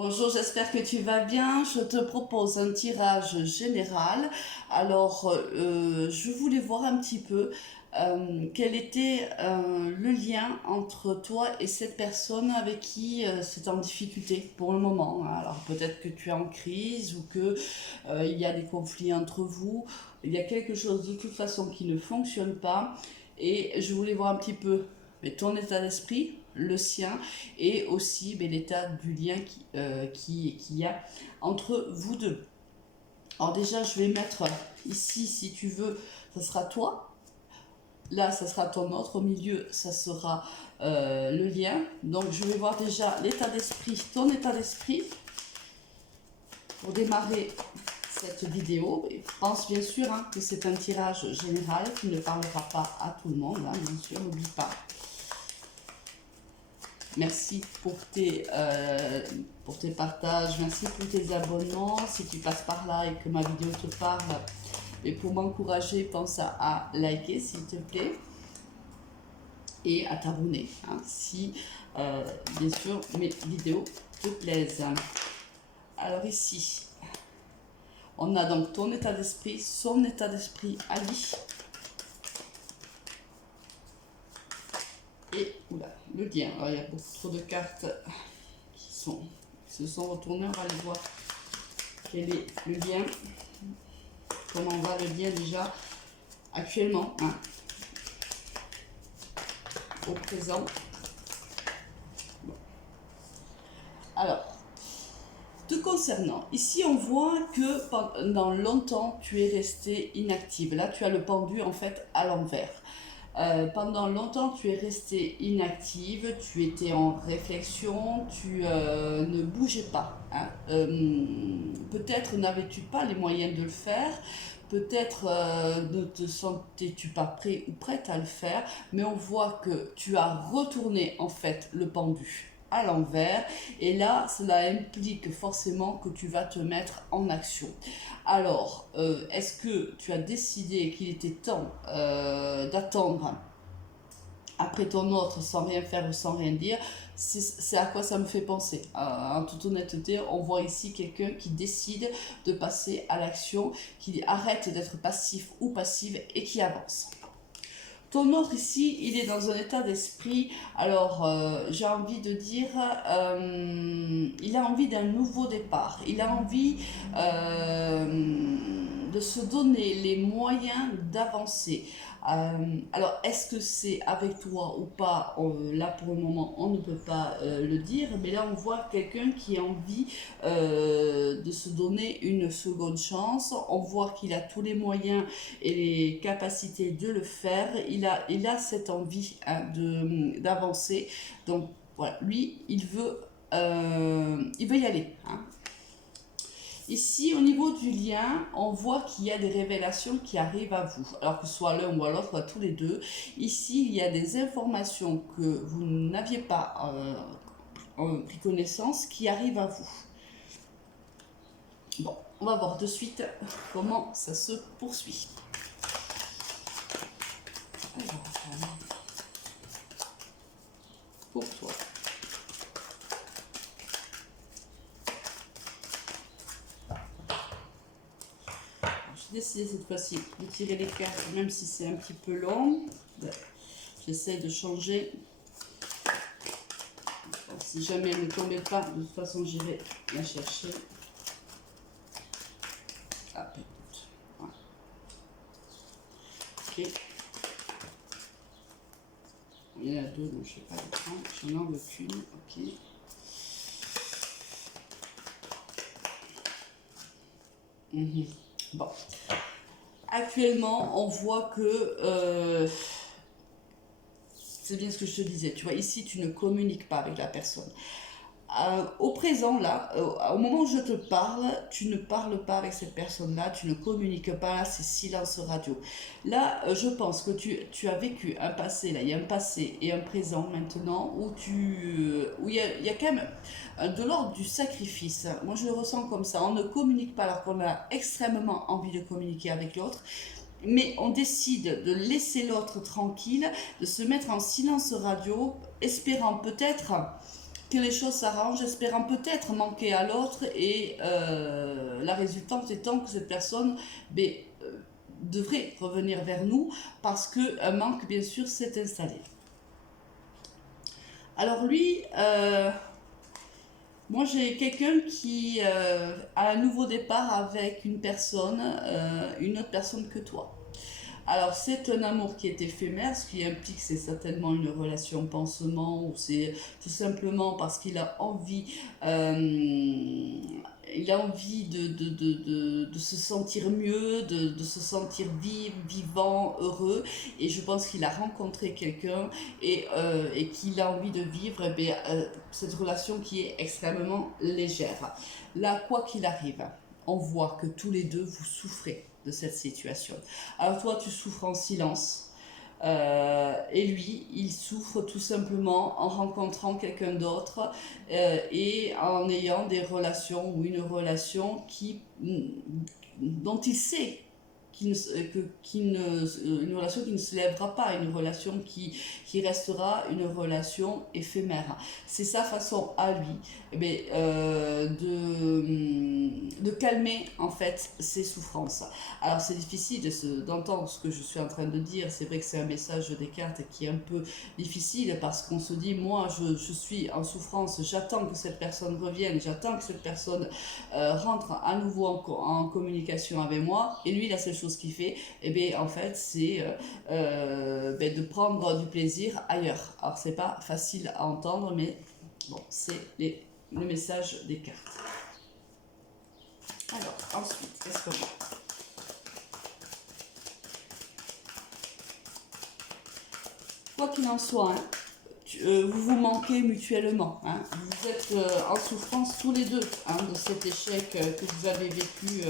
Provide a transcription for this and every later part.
Bonjour, j'espère que tu vas bien. Je te propose un tirage général. Alors, je voulais voir un petit peu quel était le lien entre toi et cette personne avec qui c'est en difficulté pour le moment, hein. Alors, peut-être que tu es en crise ou que il y a des conflits entre vous. Il y a quelque chose de toute façon qui ne fonctionne pas. Et je voulais voir un petit peu mais ton état d'esprit, le sien, et aussi mais, l'état du lien qu'il y a entre vous deux. Alors déjà, je vais mettre ici, si tu veux, ça sera toi. Là, ça sera ton autre. Au milieu, ça sera le lien. Donc, je vais voir déjà l'état d'esprit, ton état d'esprit, pour démarrer cette vidéo. Et pense bien sûr hein, que c'est un tirage général qui ne parlera pas à tout le monde, hein, bien sûr, n'oublie pas. Merci pour tes partages, merci pour tes abonnements. Si tu passes par là et que ma vidéo te parle, et pour m'encourager, pense à liker s'il te plaît et à t'abonner hein, si bien sûr mes vidéos te plaisent. Alors ici, on a donc ton état d'esprit, son état d'esprit à lui. Et oula, le lien. Alors, il y a beaucoup trop de cartes qui se sont retournées. On va aller voir quel est le lien. Comment va le lien déjà actuellement hein, au présent. Bon. Alors, te concernant, ici on voit que pendant longtemps tu es resté inactive. Là tu as le pendu en fait à l'envers. Pendant longtemps, tu es restée inactive, tu étais en réflexion, tu ne bougeais pas. Hein. Peut-être n'avais-tu pas les moyens de le faire, peut-être ne te sentais-tu pas prêt ou prête à le faire, mais on voit que tu as retourné en fait le pendu à l'envers et là cela implique forcément que tu vas te mettre en action. Alors est-ce que tu as décidé qu'il était temps d'attendre après ton autre sans rien faire ou sans rien dire? C'est à quoi ça me fait penser. En toute honnêteté, on voit ici quelqu'un qui décide de passer à l'action, qui arrête d'être passif ou passive et qui avance. Ton autre ici, il est dans un état d'esprit, alors j'ai envie de dire, il a envie d'un nouveau départ, il a envie de se donner les moyens d'avancer. Alors est-ce que c'est avec toi ou pas? Là pour le moment on ne peut pas le dire, mais là on voit quelqu'un qui a envie de se donner une seconde chance. On voit qu'il a tous les moyens et les capacités de le faire. Il a cette envie hein, d'avancer. Donc voilà, lui il veut y aller hein. Ici, au niveau du lien, on voit qu'il y a des révélations qui arrivent à vous. Alors que ce soit l'un ou à l'autre, ou à tous les deux. Ici, il y a des informations que vous n'aviez pas pris connaissance qui arrivent à vous. Bon, on va voir de suite comment ça se poursuit. Alors, pour toi. J'ai décidé cette fois-ci de tirer les cartes, même si c'est un petit peu long. J'essaie de changer. Alors, si jamais elle ne tombait pas, de toute façon, j'irai la chercher. Ah, peut-être. Voilà. Ok. Il y en a deux, donc je ne sais pas les prendre. J'en enlève qu'une. Ok. Bon. Actuellement, on voit que c'est bien ce que je te disais. Tu vois, ici, tu ne communiques pas avec la personne. Au présent, là, au moment où je te parle, tu ne parles pas avec cette personne-là, tu ne communiques pas, là, c'est silence radio. Là, je pense que tu as vécu un passé, là, il y a un passé et un présent maintenant où il y a quand même de l'ordre du sacrifice. Moi, je le ressens comme ça. On ne communique pas alors qu'on a extrêmement envie de communiquer avec l'autre. Mais on décide de laisser l'autre tranquille, de se mettre en silence radio, espérant peut-être que les choses s'arrangent, espérant peut-être manquer à l'autre, et la résultante étant que cette personne devrait revenir vers nous parce qu'un manque, bien sûr, s'est installé. Alors lui, moi j'ai quelqu'un qui a un nouveau départ avec une personne, une autre personne que toi. Alors c'est un amour qui est éphémère, ce qui implique c'est certainement une relation pansement, ou c'est tout simplement parce qu'il a envie, de se sentir mieux, de se sentir vivant, heureux, et je pense qu'il a rencontré quelqu'un et qu'il a envie de vivre cette relation qui est extrêmement légère. Là, quoi qu'il arrive, on voit que tous les deux vous souffrez de cette situation. Alors toi, tu souffres en silence, et lui, il souffre tout simplement en rencontrant quelqu'un d'autre, et en ayant des relations ou une relation dont il sait une relation qui ne se lèvera pas, une relation qui restera une relation éphémère. C'est sa façon à lui de calmer en fait ses souffrances. Alors c'est difficile d'entendre ce que je suis en train de dire, c'est vrai que c'est un message des cartes qui est un peu difficile parce qu'on se dit moi je suis en souffrance, j'attends que cette personne revienne, j'attends que cette personne rentre à nouveau en communication avec moi, et lui la seule chose qu'il fait en fait c'est de prendre du plaisir ailleurs. Alors c'est pas facile à entendre, mais bon, c'est le message des cartes. Alors ensuite, qu'est-ce qu'on a? Quoi qu'il en soit, vous vous manquez mutuellement, hein. Vous êtes en souffrance tous les deux de cet échec que vous avez vécu,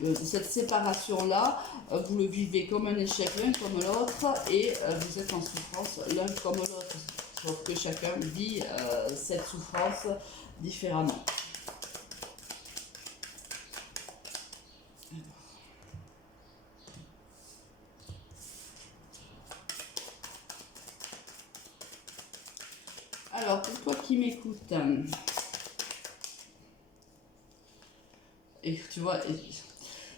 de cette séparation-là. Vous le vivez comme un échec l'un comme l'autre, et vous êtes en souffrance l'un comme l'autre, sauf que chacun vit cette souffrance différemment. Alors, pour toi qui m'écoutes, et tu vois,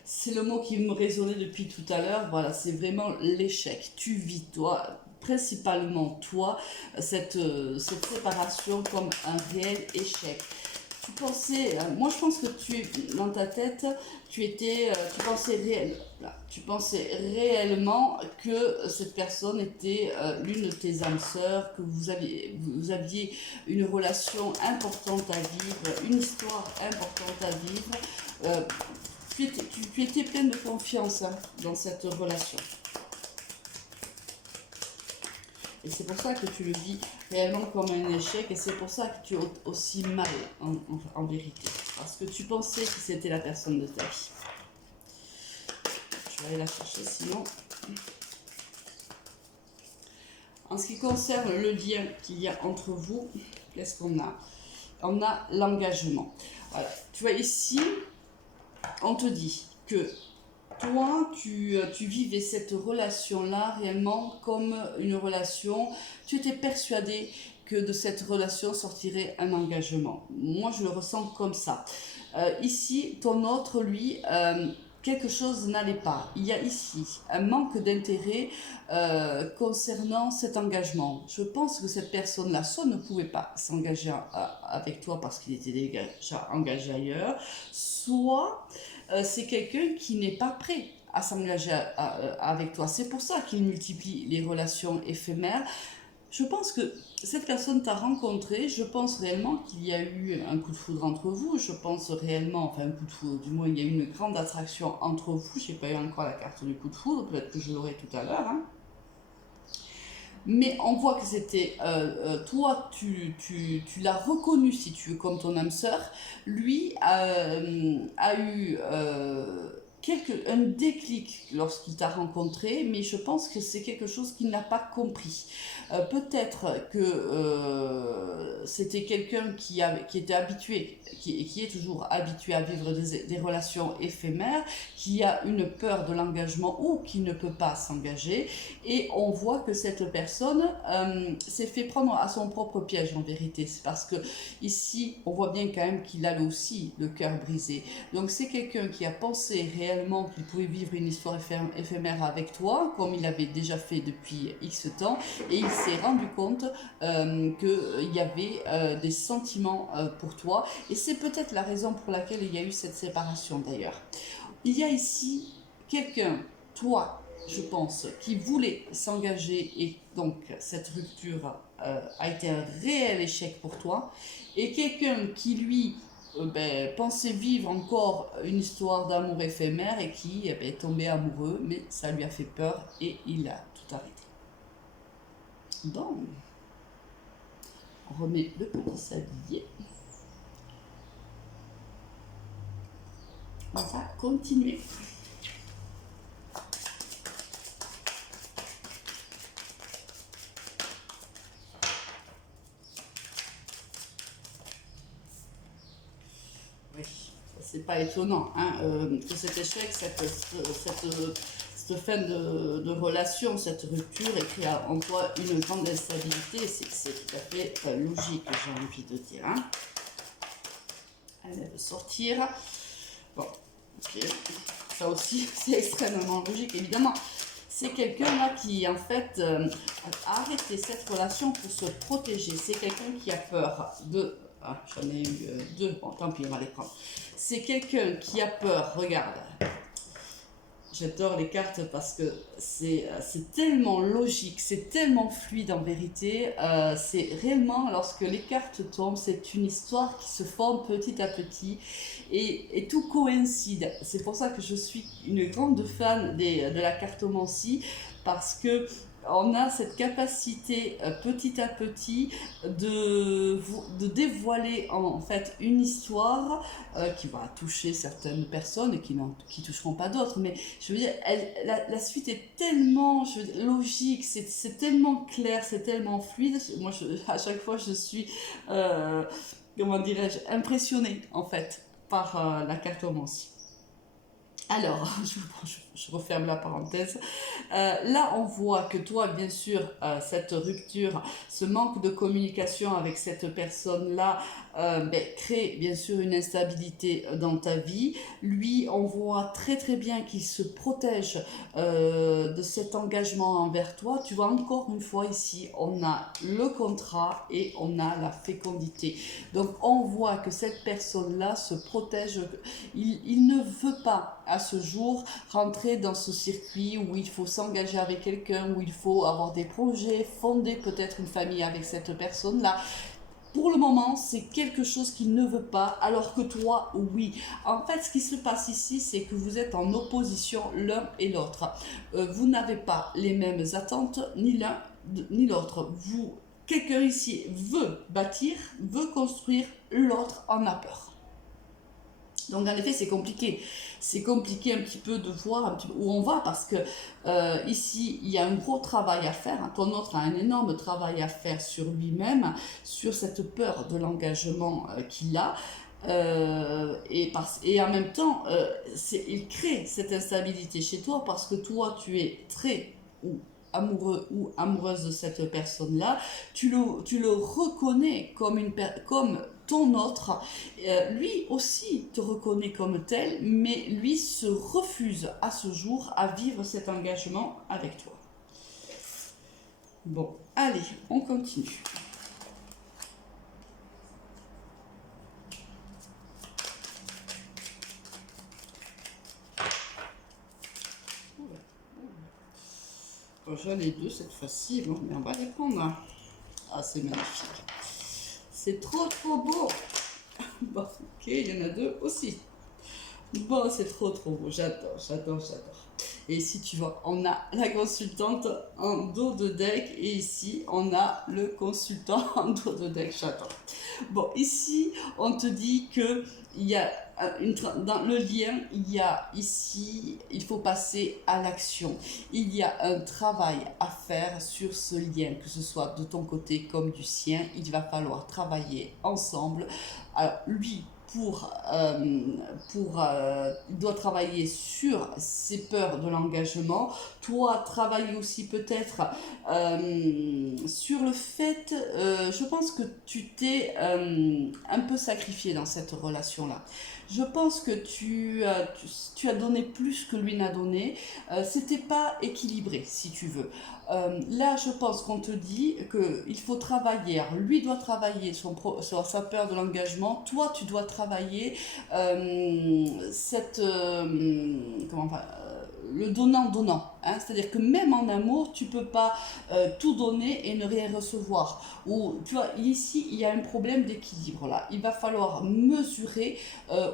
c'est le mot qui me résonnait depuis tout à l'heure, voilà, c'est vraiment l'échec. Tu vis, toi, principalement toi, cette séparation comme un réel échec. Tu pensais, moi je pense que dans ta tête, tu pensais réellement que cette personne était l'une de tes âmes sœurs, que vous aviez une relation importante à vivre, une histoire importante à vivre. Tu étais pleine de confiance dans cette relation. Et c'est pour ça que tu le vis réellement comme un échec, et c'est pour ça que tu es aussi mal en vérité. Parce que tu pensais que c'était la personne de ta vie. Je vais aller la chercher sinon. En ce qui concerne le lien qu'il y a entre vous, qu'est-ce qu'on a? On a l'engagement. Voilà. Tu vois ici, on te dit que toi, tu vivais cette relation-là réellement comme une relation. Tu étais persuadé que de cette relation sortirait un engagement. Moi, je le ressens comme ça. Ici, ton autre, lui, quelque chose n'allait pas. Il y a ici un manque d'intérêt concernant cet engagement. Je pense que cette personne-là, soit ne pouvait pas s'engager avec toi parce qu'il était déjà engagé ailleurs, soit c'est quelqu'un qui n'est pas prêt à s'engager avec toi. C'est pour ça qu'il multiplie les relations éphémères. Je pense que cette personne t'a rencontré, je pense réellement qu'il y a eu un coup de foudre entre vous, je pense réellement, enfin un coup de foudre, du moins il y a eu une grande attraction entre vous, je n'ai pas eu encore la carte du coup de foudre, peut-être que je l'aurai tout à l'heure, hein. Mais on voit que c'était toi, tu l'as reconnu si tu veux comme ton âme sœur. Lui a eu un déclic lorsqu'il t'a rencontré, mais je pense que c'est quelque chose qu'il n'a pas compris. Peut-être que c'était quelqu'un qui était habitué, qui est toujours habitué à vivre des relations éphémères, qui a une peur de l'engagement ou qui ne peut pas s'engager. Et on voit que cette personne s'est fait prendre à son propre piège en vérité. C'est parce que ici, on voit bien quand même qu'il a aussi le cœur brisé. Donc c'est quelqu'un qui a pensé réellement qu'il pouvait vivre une histoire éphémère avec toi, comme il avait déjà fait depuis X temps, et il s'est rendu compte qu'il y avait des sentiments pour toi, et c'est peut-être la raison pour laquelle il y a eu cette séparation d'ailleurs. Il y a ici quelqu'un, toi, je pense, qui voulait s'engager, et donc cette rupture a été un réel échec pour toi, et quelqu'un qui lui pensait vivre encore une histoire d'amour éphémère et qui est tombé amoureux, mais ça lui a fait peur et il a tout arrêté. Bon, on remet le petit sablier. On va continuer. Oui, c'est pas étonnant hein, que cet échec, cette fin de relation, cette rupture ait créé en toi une grande instabilité. C'est tout à fait logique, j'ai envie de dire. Hein. Elle veut sortir. Bon, ok. Ça aussi, c'est extrêmement logique, évidemment. C'est quelqu'un là qui, en fait, a arrêté cette relation pour se protéger. C'est quelqu'un qui a peur de... Ah, j'en ai eu deux. Bon, tant pis, on va les prendre. C'est quelqu'un qui a peur, regarde. J'adore les cartes parce que c'est tellement logique, c'est tellement fluide en vérité. C'est réellement, lorsque les cartes tombent, c'est une histoire qui se forme petit à petit et tout coïncide. C'est pour ça que je suis une grande fan de la cartomancie parce que on a cette capacité petit à petit de dévoiler en fait une histoire qui va toucher certaines personnes et qui ne toucheront pas d'autres. Mais je veux dire, la suite est tellement logique, c'est tellement clair, c'est tellement fluide. Moi, à chaque fois, je suis, comment dirais-je, impressionnée en fait par la cartomancie. Alors, je referme la parenthèse. Là, on voit que toi, bien sûr, cette rupture, ce manque de communication avec cette personne-là crée bien sûr une instabilité dans ta vie. Lui, on voit très très bien qu'il se protège de cet engagement envers toi. Tu vois, encore une fois ici, on a le contrat et on a la fécondité. Donc, on voit que cette personne-là se protège. Il ne veut pas à ce jour rentrer dans ce circuit où il faut s'engager avec quelqu'un, où il faut avoir des projets, fonder peut-être une famille avec cette personne-là. Pour le moment, c'est quelque chose qu'il ne veut pas, alors que toi, oui. En fait, ce qui se passe ici, c'est que vous êtes en opposition l'un et l'autre. Vous n'avez pas les mêmes attentes, ni l'un ni l'autre. Quelqu'un ici veut bâtir, veut construire, l'autre en a peur. Donc en effet, c'est compliqué. C'est compliqué un petit peu de voir un petit peu où on va parce que ici, il y a un gros travail à faire. Ton autre a un énorme travail à faire sur lui-même, sur cette peur de l'engagement qu'il a. Et en même temps, il crée cette instabilité chez toi parce que toi, tu es très amoureux ou amoureuse de cette personne-là. Tu le reconnais comme ton autre, lui aussi te reconnaît comme tel, mais lui se refuse à ce jour à vivre cet engagement avec toi. Bon, allez, on continue. Bon, j'en ai deux cette fois-ci, bon, mais on va les prendre. Ah, c'est magnifique. C'est trop beau. Bon, ok, il y en a deux aussi. Bon, c'est trop beau. J'adore. Et ici, tu vois, on a la consultante en dos de deck et ici, on a le consultant en dos de deck. J'attends. Bon, ici, on te dit que il y a dans le lien, il y a ici, il faut passer à l'action. Il y a un travail à faire sur ce lien, que ce soit de ton côté comme du sien. Il va falloir travailler ensemble. Alors, lui, il doit travailler sur ses peurs de l'engagement. Toi, travaille aussi peut-être sur le fait, je pense que tu t'es un peu sacrifié dans cette relation-là. Je pense que tu as donné plus que lui n'a donné. C'était pas équilibré, si tu veux. Là, je pense qu'on te dit qu'il faut travailler. Alors, lui doit travailler sur sa peur de l'engagement. Toi, tu dois travailler le donnant-donnant. Hein. C'est-à-dire que même en amour, tu peux pas tout donner et ne rien recevoir. Ou, tu vois, ici, il y a un problème d'équilibre. Là. Il va falloir mesurer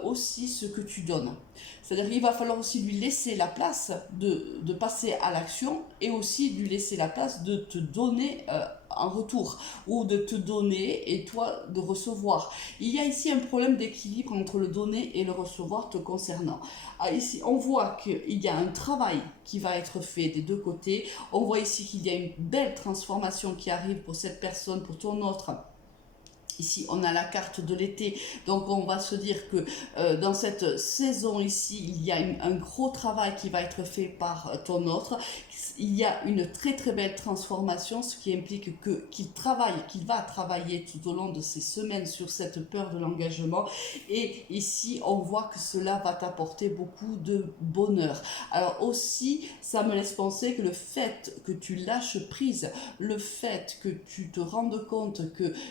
aussi ce que tu donnes. C'est-à-dire qu'il va falloir aussi lui laisser la place de passer à l'action et aussi lui laisser la place de te donner en retour ou de te donner et toi de recevoir. Il y a ici un problème d'équilibre entre le donner et le recevoir te concernant. Ah, ici, on voit qu'il y a un travail qui va être fait des deux côtés. On voit ici qu'il y a une belle transformation qui arrive pour cette personne, pour ton autre. Ici, on a la carte de l'été, donc on va se dire que dans cette saison ici, il y a un gros travail qui va être fait par ton autre. Il y a une très très belle transformation, ce qui implique qu'il va travailler tout au long de ces semaines sur cette peur de l'engagement. Et ici, on voit que cela va t'apporter beaucoup de bonheur. Alors aussi, ça me laisse penser que le fait que tu lâches prise, le fait que tu te rendes compte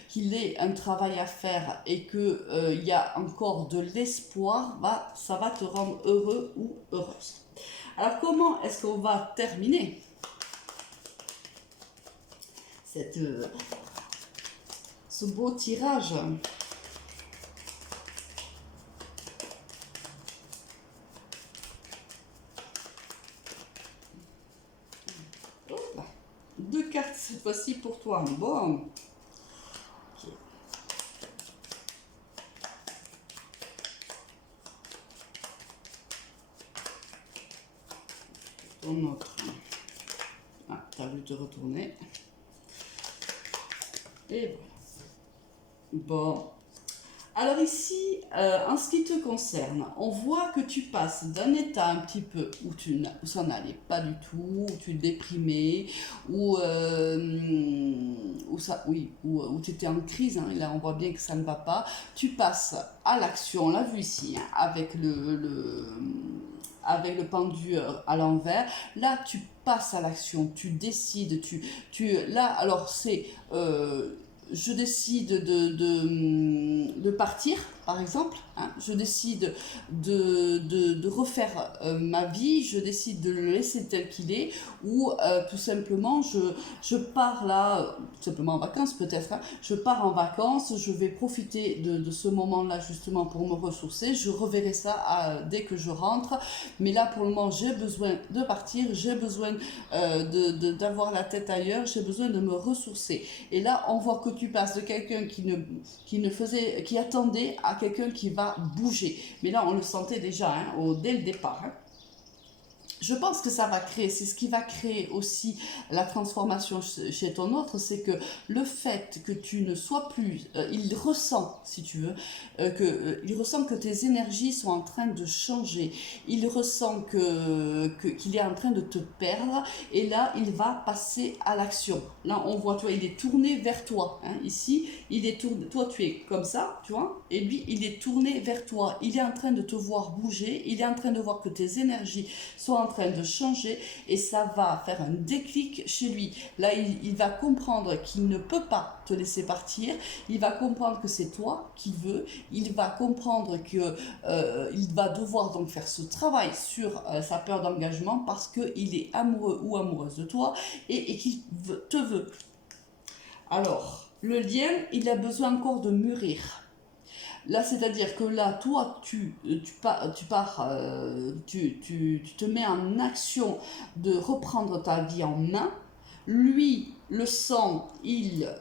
qu'il est un travail à faire et que il y a encore de l'espoir, ça va te rendre heureux ou heureuse. Alors comment est-ce qu'on va terminer ce beau tirage? Hop là. 2 cartes cette fois-ci pour toi. Bon. Ton autre. Ah, t'as voulu te retourner. Et voilà. Bon. Alors ici, en ce qui te concerne, on voit que tu passes d'un état un petit peu où ça n'allait pas du tout, où tu déprimais, où tu étais en crise, hein, et là on voit bien que ça ne va pas. Tu passes à l'action, on l'a vu ici, hein, avec le pendu à l'envers. Là, tu passes à l'action, tu décides, là, alors c'est... je décide de partir, par exemple, hein, je décide de refaire ma vie, je décide de le laisser tel qu'il est, ou tout simplement, je pars là, tout simplement en vacances peut-être, hein, je pars en vacances, je vais profiter de ce moment-là justement pour me ressourcer, je reverrai ça dès que je rentre, mais là pour le moment j'ai besoin de partir, j'ai besoin d'avoir la tête ailleurs, j'ai besoin de me ressourcer. Et là on voit que tu passes de quelqu'un qui attendait à quelqu'un qui va bouger. Mais là, on le sentait déjà dès le départ. Hein. Je pense que ça va créer, c'est ce qui va créer aussi la transformation chez ton autre, c'est que le fait que tu ne sois plus, il ressent, si tu veux, il ressent que tes énergies sont en train de changer, il ressent qu'il est en train de te perdre, et là, il va passer à l'action. Là, on voit, tu vois, il est tourné vers toi. Hein. Ici, il est tourné, toi, tu es comme ça, tu vois, et lui, il est tourné vers toi. Il est en train de te voir bouger, il est en train de voir que tes énergies sont en train de changer et ça va faire un déclic chez lui. Là, il va comprendre qu'il ne peut pas te laisser partir, il va comprendre que c'est toi qui veux, il va comprendre que il va devoir donc faire ce travail sur sa peur d'engagement parce qu'il est amoureux ou amoureuse de toi et qu'il te veut. Alors, le lien, il a besoin encore de mûrir. Là, c'est-à-dire que là, toi, tu te mets en action de reprendre ta vie en main. Lui, le sang, il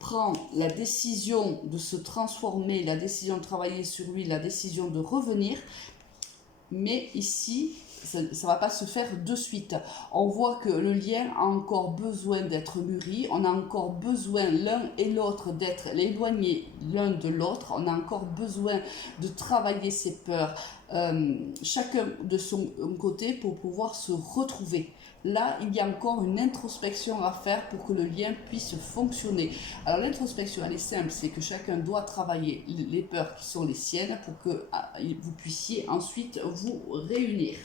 prend la décision de se transformer, la décision de travailler sur lui, la décision de revenir. Mais ici, ça ne va pas se faire de suite. On voit que le lien a encore besoin d'être mûri, on a encore besoin l'un et l'autre d'être éloignés l'un de l'autre, on a encore besoin de travailler ses peurs, chacun de son côté pour pouvoir se retrouver. Là, il y a encore une introspection à faire pour que le lien puisse fonctionner. Alors l'introspection, elle est simple, c'est que chacun doit travailler les peurs qui sont les siennes pour que vous puissiez ensuite vous réunir.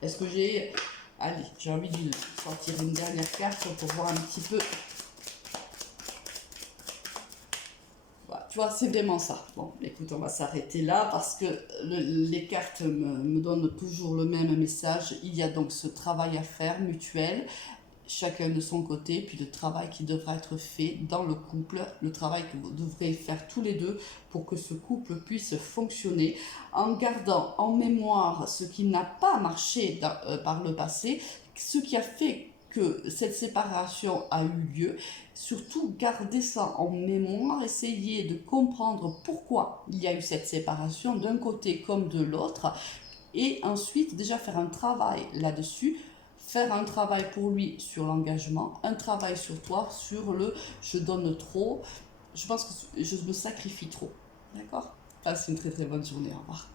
Est-ce que j'ai... Allez, j'ai envie de sortir une dernière carte pour voir un petit peu. Voilà, tu vois, c'est vraiment ça. Bon, écoute, on va s'arrêter là parce que les cartes me donnent toujours le même message. Il y a donc ce travail à faire mutuel, chacun de son côté, puis le travail qui devra être fait dans le couple, le travail que vous devrez faire tous les deux pour que ce couple puisse fonctionner en gardant en mémoire ce qui n'a pas marché par le passé, ce qui a fait que cette séparation a eu lieu. Surtout garder ça en mémoire, essayer de comprendre pourquoi il y a eu cette séparation d'un côté comme de l'autre, et ensuite déjà faire un travail là-dessus. Faire un travail pour lui sur l'engagement, un travail sur toi, sur le je donne trop, je pense que je me sacrifie trop. D'accord? Passe une très très bonne journée, au revoir.